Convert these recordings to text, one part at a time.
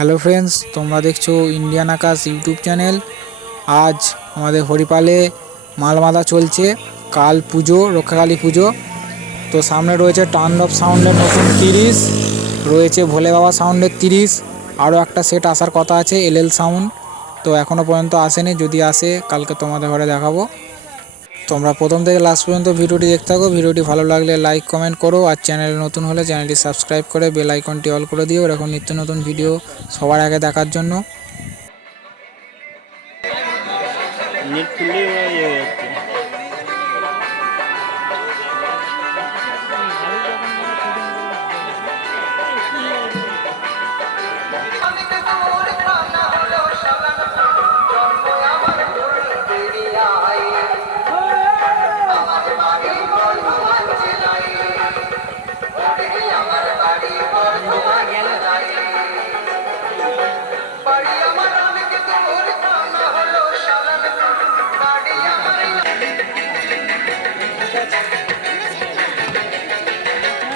Hello friends তোমরা দেখছ Indian আকাশ YouTube channel আজ আমাদের হরিপালে মালমালা চলছে, কাল পুজো, রক্ষাকালী পুজো। তো সামনে রয়েছে টান্ডব সাউন্ডের নতুন তিরিশ রয়েছে ভোলে বাবা সাউন্ডের তিরিশ আরও একটা সেট আসার কথা আছে এল এল সাউন্ড তো এখনও পর্যন্ত আসেনি, যদি আসে, কালকে তোমাদের ঘরে দেখাবো। তোমরা প্রথম থেকে লাস্ট পর্যন্ত ভিডিওটি দেখতে থাকো। ভিডিওটি ভালো লাগলে লাইক কমেন্ট করো আর চ্যানেল নতুন হলে চ্যানেলটি সাবস্ক্রাইব করে বেল আইকনটি অল করে দিও। এরকম নিত্য নতুন ভিডিও সবার আগে দেখার জন্য।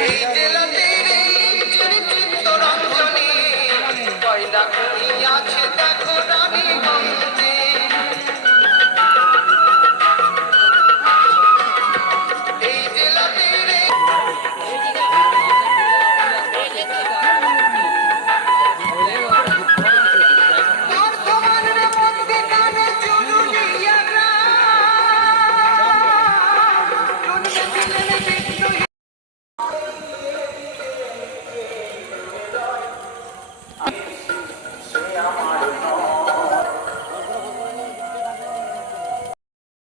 এই জেলাতে তোর অঞ্জনী কয়লা খুঁজে